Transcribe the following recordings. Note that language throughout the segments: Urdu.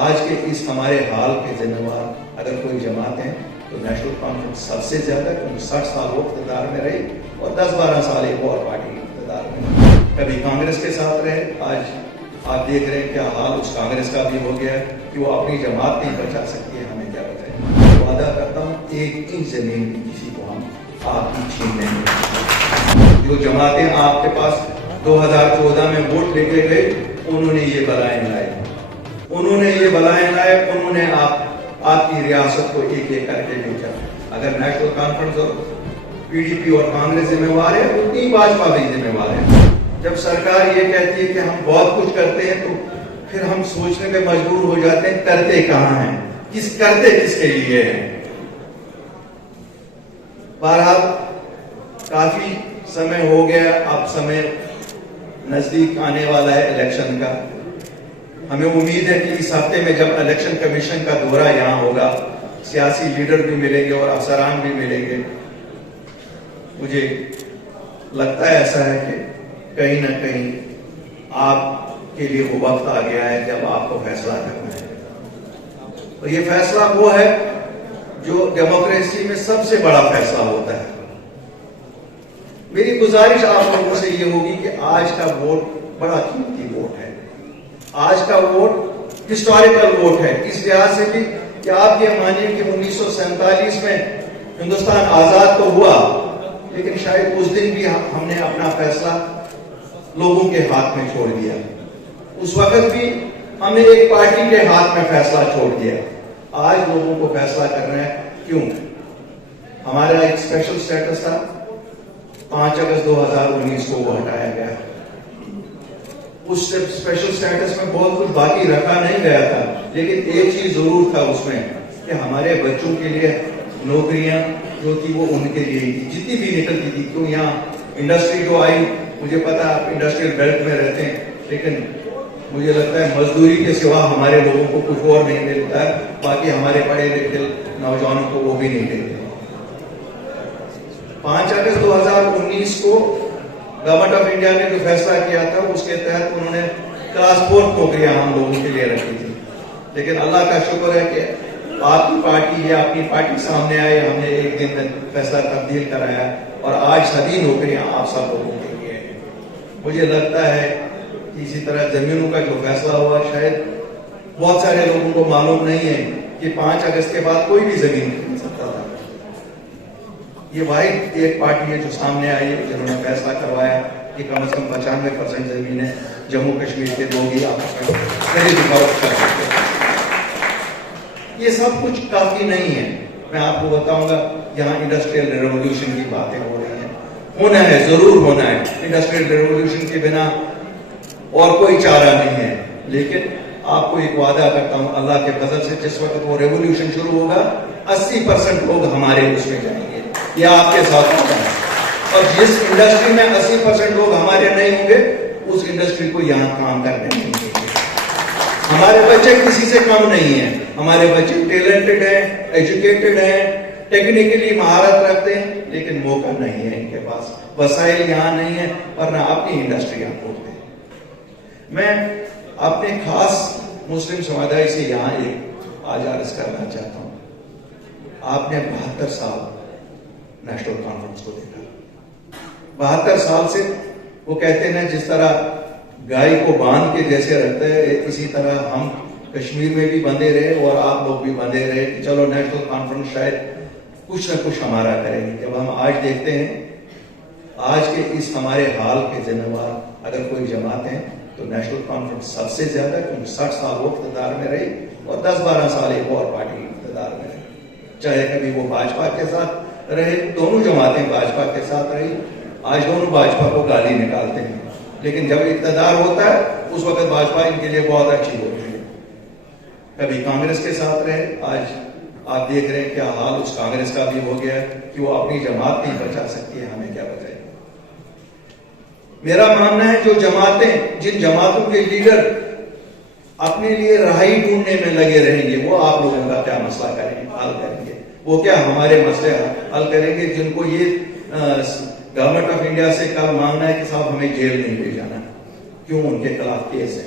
آج کے اس ہمارے حال کے ذمہ وار اگر کوئی جماعت ہے تو نیشنل کانفرنس سب سے زیادہ، کیونکہ 60 سال وہ اقتدار میں رہی اور 10-12 سال ایک اور پارٹی اقتدار میں، کبھی کانگریس کے ساتھ رہے۔ آج آپ دیکھ رہے ہیں کیا حال اس کانگریس کا بھی ہو گیا ہے کہ وہ اپنی جماعت نہیں بچا سکتی ہے، ہمیں کیا بتائیں۔ وعدہ کرتا ہوں ایک انچ زمین بھی کسی کو ہم آپ کی چھین نہیں دیں۔ جو جماعتیں آپ کے پاس 2014 میں ووٹ لے کے گئے، انہوں نے یہ بلائیں لائے، انہوں نے آپ کی ریاست کو ایک ایک کر کے بھیجا۔ اگر نیشنل کانفرنس اور پی ڈی پی اور کانگریس ذمہ وار ہے، اتنی بھاجپا بھی ذمہ وار ہے۔ جب سرکار یہ کہتی ہے کہ ہم بہت کچھ کرتے ہیں تو پھر ہم سوچنے پہ مجبور ہو جاتے ہیں کرتے کہاں ہیں، کرتے کس کے لیے ہیں۔ بہرحال کافی سمے ہو گیا، اب سمے نزدیک آنے والا ہے الیکشن کا۔ ہمیں امید ہے کہ اس ہفتے میں جب الیکشن کمیشن کا دورہ یہاں ہوگا، سیاسی لیڈر بھی ملیں گے اور افسران بھی ملیں گے۔ مجھے لگتا ہے ایسا ہے کہ کہیں نہ کہیں آپ کے لیے وہ وقت آ گیا ہے جب آپ کو فیصلہ کرنا ہے، اور یہ فیصلہ وہ ہے جو ڈیموکریسی میں سب سے بڑا فیصلہ ہوتا ہے۔ میری گزارش آپ لوگوں سے یہ ہوگی کہ آج کا ووٹ بڑا قیمتی ووٹ ہے، آج کا ووٹ ہسٹوریکل ووٹ ہے، اس لحاظ سے بھی کہ آپ یہ مانیے کہ 1947 میں ہندوستان آزاد تو ہوا، لیکن شاید اس دن بھی ہم نے اپنا فیصلہ لوگوں کے ہاتھ میں چھوڑ دیا۔ اس وقت بھی ہم نے ایک پارٹی کے ہاتھ میں فیصلہ چھوڑ دیا۔ آج لوگوں کو فیصلہ کرنا ہے کیوں۔ ہمارا ایک اسپیشل سٹیٹس تھا، 5 اگست 2019 کو وہ ہٹایا گیا۔ اس اسپیشل سٹیٹس میں بہت کچھ باقی رکھا نہیں گیا تھا، لیکن ایک چیز ضرور تھا اس میں کہ ہمارے بچوں کے لیے نوکریاں جو تھی وہ ان کے لیے ہی تھی، جتنی بھی نکلتی تھی۔ کیوں یہاں انڈسٹری جو آئی، مجھے پتا آپ انڈسٹریل بیلٹ میں رہتے ہیں، لیکن مجھے لگتا ہے مزدوری کے سوا ہمارے لوگوں کو کچھ اور نہیں ملتا ہے، باقی ہمارے پڑھے لکھے نوجوانوں کو وہ بھی نہیں ملتے۔ 5 اگست 2019 کو گورنمنٹ آف انڈیا نے جو فیصلہ کیا تھا، اس کے تحت انہوں نے کلاس 4 نوکریاں ہم لوگوں کے لیے رکھی تھی، لیکن اللہ کا شکر ہے کہ آپ کی پارٹی یا اپنی پارٹی سامنے آئے، ہم نے ایک دن میں فیصلہ تبدیل کرایا اور آج سبھی نوکریاں آپ سب لوگوں کے لیے ہیں۔ مجھے لگتا ہے کہ اسی طرح زمینوں کا جو فیصلہ ہوا، شاید بہت سارے لوگوں کو معلوم نہیں ہے کہ 5 اگست کے بعد کوئی بھی زمین نہیں مل سکتا تھا۔ یہ واحد ایک پارٹی ہے جو سامنے آئی ہے، جنہوں نے فیصلہ کروایا کہ کم از کم 95% زمینیں جموں کشمیر کے لوگ ہی آپس میں خرید فروخت کر سکتے ہیں۔ یہ سب کچھ کافی نہیں ہے۔ میں آپ کو بتاؤں گا، یہاں انڈسٹریل ریولوشن کی باتیں ہو رہی ہیں، ہونا ہے، ضرور ہونا ہے۔ انڈسٹریل ریولوشن کے بنا اور کوئی چارہ نہیں ہے، لیکن آپ کو ایک وعدہ کرتا ہوں اللہ کے فضل سے، جس وقت وہ ریولوشن شروع ہوگا 80% لوگ ہمارے اس میں جائیں گے، یہ آپ کے ساتھ ہوتا ہے۔ اور جس انڈسٹری میں 80% لوگ ہمارے نہیں ہوں گے، اس انڈسٹری کو یہاں کام کرنے نہیں دیں گے۔ ہمارے بچے کسی سے کم نہیں ہیں، ہمارے بچے ٹیلنٹڈ ہیں، ایجوکیٹڈ ہیں، ٹیکنیکلی مہارت رکھتے ہیں، لیکن موقع نہیں ہے ان کے پاس، وسائل یہاں نہیں ہے، ورنہ اپنی انڈسٹریاں کھولتے ہیں۔ میں اپنے خاص مسلم سمدائی سے یہاں ایک آج عرض کرنا چاہتا ہوں۔ آپ نے 72 سال نیشنل کانفرنس کو دیکھا، 72 سال سے وہ کہتے ہیں جس طرح گائے کو باندھ کے جیسے رکھتے ہیں، اسی طرح ہم کشمیر میں بھی بندھے رہے اور آپ لوگ بھی بندھے رہے کہ چلو نیشنل کانفرنس شاید کچھ نہ کچھ ہمارا کرے گی۔ جب ہم آج دیکھتے ہیں آج کے اس ہمارے حال کے ذمہ وار اگر کوئی جماعت ہے تو نیشنل کانفرنس سب سے زیادہ، کیونکہ 60 سال وہ اقتدار میں رہی اور 10-12 سال ایک اور پارٹی اقتدار میں رہی، چاہے کبھی وہ بھاجپا کے ساتھ رہے، دونوں جماعتیں بھاجپا کے ساتھ رہی، آج دونوں بھاجپا کو گالی نکالتے ہیں، لیکن جب اقتدار ہوتا ہے اس وقت بھاجپا ان کے لیے بہت اچھی ہوتی ہے۔ کبھی کانگریس کے ساتھ رہے، آج آپ دیکھ رہے ہیں کیا حال اس کانگریس کا بھی ہو گیا ہے کہ وہ اپنی جماعت نہیں بچا سکتی ہے، ہمیں کیا بچائے۔ میرا ماننا ہے جو جماعتیں، جن جماعتوں کے لیڈر اپنے لیے رہائی ڈھونڈنے میں لگے رہیں گے، وہ آپ لوگوں کا کیا مسئلہ کریں گے، حل کریں گے، وہ کیا ہمارے مسئلے حل کریں گے۔ جن کو یہ گورنمنٹ آف انڈیا سے کل مانگنا ہے کہ صاحب ہمیں جیل نہیں لے جانا، کیوں ان کے خلاف کیس ہے،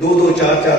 2-2, 4-4,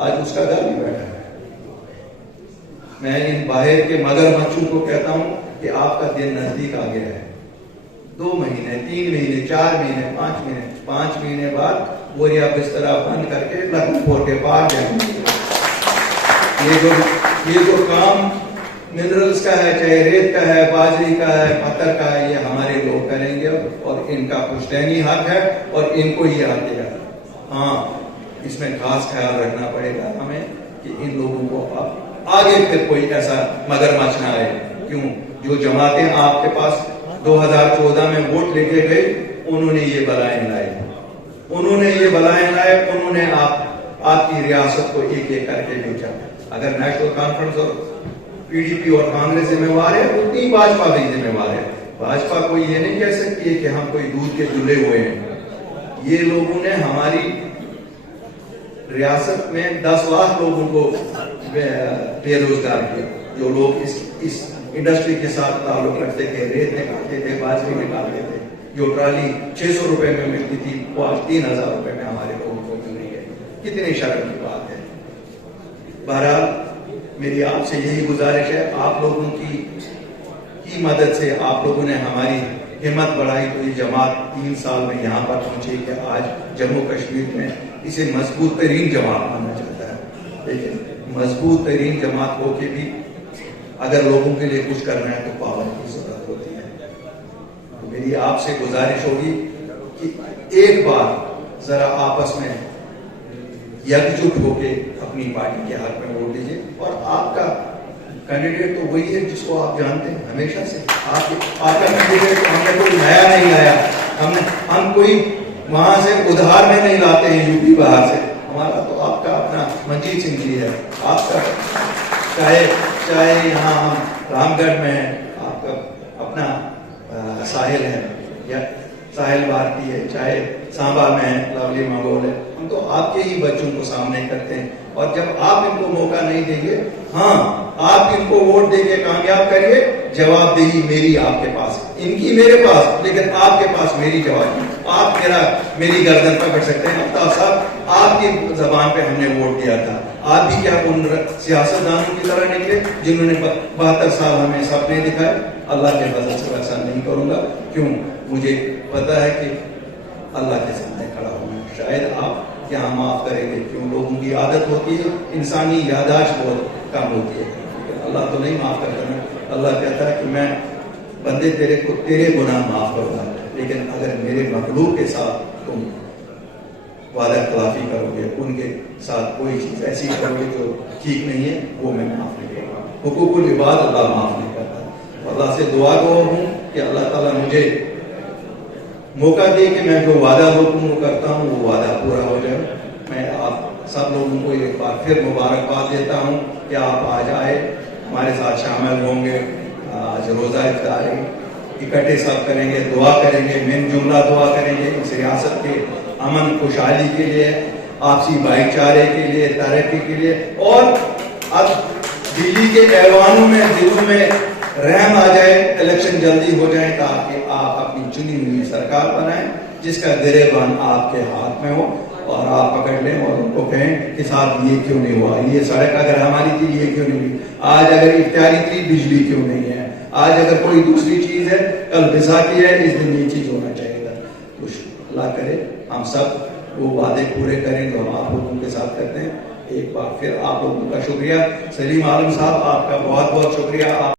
آج اس کا گھر بھی بیٹھا ہے. میں ان باہر کے مگر مچھو کو کہتا ہوں کہ آپ کا دن نزدیک آ گیا ہے. 2 مہینے 3 مہینے 4 مہینے 5 مہینے بعد بوریا بسترا بند کر کے لکھنپور کے پار جائیں گے. یہ جو کام منرلز کا ہے, چاہے ریت کا ہے, باجری کا ہے, پتھر کا ہے, یہ ہمارے لوگ کریں گے اور ان کا پشتینی حق ہے اور ان کو یہ آتے گا. ہاں, اس میں خاص خیال رکھنا پڑے گا ہمیں کہ ان لوگوں کو آگے پھر کوئی ایسا مگرمچھ نہ آئے. کیوں, جو جماعتیں آپ کے پاس 2014 میں ووٹ لے کے گئے, انہوں نے یہ بلائیں لائے, انہوں نے آپ کی ریاست کو ایک ایک کر کے بیچا. اگر نیشنل کانفرنس اور پی ڈی پی اور کانگریس ذمہ وار ہے, اتنی بھاجپا بھی ذمہ وار ہے. بھاجپا کو یہ نہیں کہہ سکتی ہے کہ ہم کوئی دودھ کے دلے ہوئے ہیں. یہ لوگوں نے ہماری ریاست میں 10 لاکھ لوگوں کو بے روزگار کیا. جو لوگ اس انڈسٹری کے ساتھ تعلق رکھتے تھے, ریت نکالتے تھے, باجری نکالتے تھے, جو ٹرالی 600 روپے میں ملتی تھی وہ آج 3000 روپے میں ہمارے لوگوں کو مل رہی ہے. کتنی شرم کی بات ہے. بہرحال میری آپ سے یہی گزارش ہے, آپ لوگوں کی مدد سے آپ لوگوں نے ہماری ہمت بڑھائی تو یہ جماعت 3 سال میں یہاں پر پہنچی کہ آج جموں کشمیر میں اسے مضبوط ترین جماعت مانا جاتا ہے. لیکن مضبوط ترین جماعت ہو کے بھی اگر لوگوں کے لیے کچھ کرنا ہے تو پاور کی ضرورت ہوتی ہے. تو میری آپ سے گزارش ہوگی کہ ایک بار ذرا آپس میں یکجٹ ہو کے اپنی پارٹی کے حق میں ووٹ دیجیے. اور آپ کا کینڈیڈیٹ تو وہی ہے جس کو آپ جانتے ہیں ہمیشہ سے. آپ کا کینڈیڈیٹ ہم نے کوئی نیا نہیں لایا, ہم کوئی وہاں سے ادھار میں نہیں لاتے ہیں یو پی باہر سے. ہمارا تو آپ کا اپنا منجیت سنگھ جی ہے. آپ کا چاہے یہاں ہم رام گڑھ میں ہیں, آپ کا اپنا ساحل ہے یا ساحل بھارتی ہے, چاہے سانبا میں ہے لولی منگول ہے. ہم تو آپ کے ہی بچوں کو سامنے کرتے ہیں. اور جب آپ ان کو موقع نہیں دیں گے, ہاں آپ ان کو ووٹ دے کے کامیاب کریے, جواب دہی میری آپ کے پاس, ان کی میرے پاس, لیکن آپ کے پاس میری جواب. آپ میری گردن پکڑ سکتے ہیں. افتاب صاحب, آپ کی زبان پہ ہم نے ووٹ دیا تھا. آپ بھی کیا ان سیاست دانوں کی طرح نکلے جنہوں نے 72 سال ہمیں سپنے دکھائے. اللہ کے فضل سے ویسا نہیں کروں گا. کیوں, مجھے پتا ہے کہ اللہ کے سامنے کھڑا ہوں. شاید آپ کیا معاف کریں گے, کیوں لوگوں کی عادت ہوتی ہے, انسانی یاداشت بہت کم ہوتی ہے, لیکن اللہ تو نہیں معاف کرتا نا. اللہ کہتا ہے کہ میں بندے تیرے گناہ معاف کروں گا, لیکن اگر میرے مخلوق کے ساتھ تم وعدہ خلافی کرو گے, ان کے ساتھ کوئی چیز ایسی کرو گے جو ٹھیک نہیں ہے, وہ میں معاف نہیں کروں گا. حقوق العباد اللہ معاف نہیں کرتا. اللہ سے دعا گو ہوں کہ اللہ تعالیٰ مجھے موقع دے کہ میں جو وعدہ لوگوں کو کرتا ہوں وہ وعدہ پورا ہو جائے. میں آپ سب لوگوں کو ایک بار پھر مبارکباد دیتا ہوں کہ آپ آج آئے, ہمارے ساتھ شامل ہوں گے. آج روزہ افطار ہے, اکٹھے سب کریں گے, دعا کریں گے, من جملہ دعا کریں گے اس ریاست کے امن خوشحالی کے لیے, آپسی بھائی چارے کے لیے, ترقی کے لیے. اور اب دلی کے ایوانوں میں دلوں میں رحم آ جائے, الیکشن جلدی ہو جائے تاکہ آپ اپنی چنی ہوئی سرکار بنائیں جس کا گریبان آپ کے ہاتھ میں ہو, اور آپ پکڑ لیں اور ان کو کہیں کہ صاحب یہ کیوں نہیں ہوا, یہ سڑک اگر ہماری تھی یہ کیوں نہیں ہوئی, آج اگر اختیاری تھی بجلی کیوں نہیں ہے, آج اگر کوئی دوسری چیز ہے کل بیساکھی ہے, اس دن یہ چیز ہونا چاہیے تھا. اللہ کرے ہم سب وہ وعدے پورے کریں جو ہم آپ لوگوں کے ساتھ کرتے ہیں. ایک بار پھر آپ لوگوں کا شکریہ. سلیم عالم صاحب, آپ کا بہت بہت شکریہ.